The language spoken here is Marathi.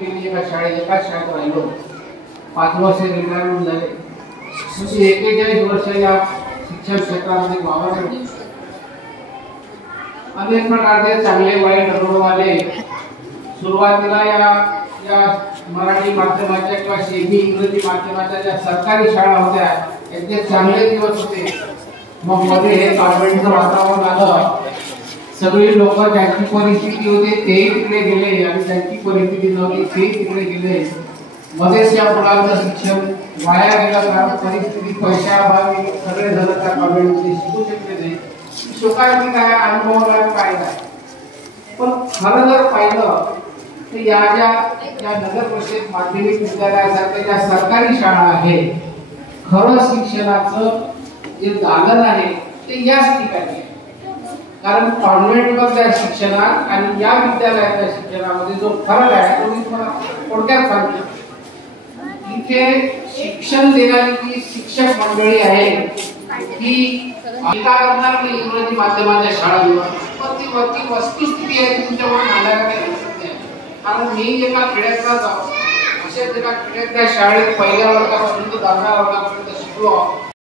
केली एका शाळेत राहिलो 5 वर्ष रिटायरमेंट झाले. 41 वर्ष या शिक्षण क्षेत्रामध्ये वावरले. अनेक प्रकारचे चांगले वाईट अनुभव आले. सुरुवातीला या मराठी माध्यमाच्या किंवा सेमी इंग्रजी माध्यमाच्या ज्या सरकारी शाळा होत्या याचे चांगले दिवस होते. मग मध्ये हे कॉन्व्हेंटचं वातावरण आलं. सगळे लोक ज्यांची परिस्थिती होती ते तिकडे गेले आणि ज्यांची परिस्थिती नव्हती ते तिकडे गेले. मध्येच या मुलांचं शिक्षण वाया गेलं कारण परिस्थिती पैशाअभावी सगळे जण त्या कॉन्व्हेंटमध्ये शिकू शकले नाही. शोकांती काय अनुभव काय नाही. पण खरं जर पाहिलं तर या नगर परिषद माध्यमिक विद्यालयासारख्या ज्या सरकारी शाळा आहेत खरं शिक्षणाचं जे दालन आहे ते याच ठिकाणी आहे. कारण कॉन्व्हेंटमधल्या शिक्षणात आणि या विद्यालयाच्या शिक्षणामध्ये जो फरक आहे तो मी तुम्हाला थोडक्यात सांगतो. इथे शिक्षण देणारी जी शिक्षक मंडळी आहे ती एका करणार नाही इंग्रजी माध्यमाच्या शाळांवर. पण ती वस्तुस्थिती आहे तुमच्यावर मांडायला काही हरकत नाही. कारण मी एका खेड्यातला असेच एका खेड्यातल्या शाळेत पहिल्या वर्गापासून ते 10व्या वर्गापर्यंत शिकलो.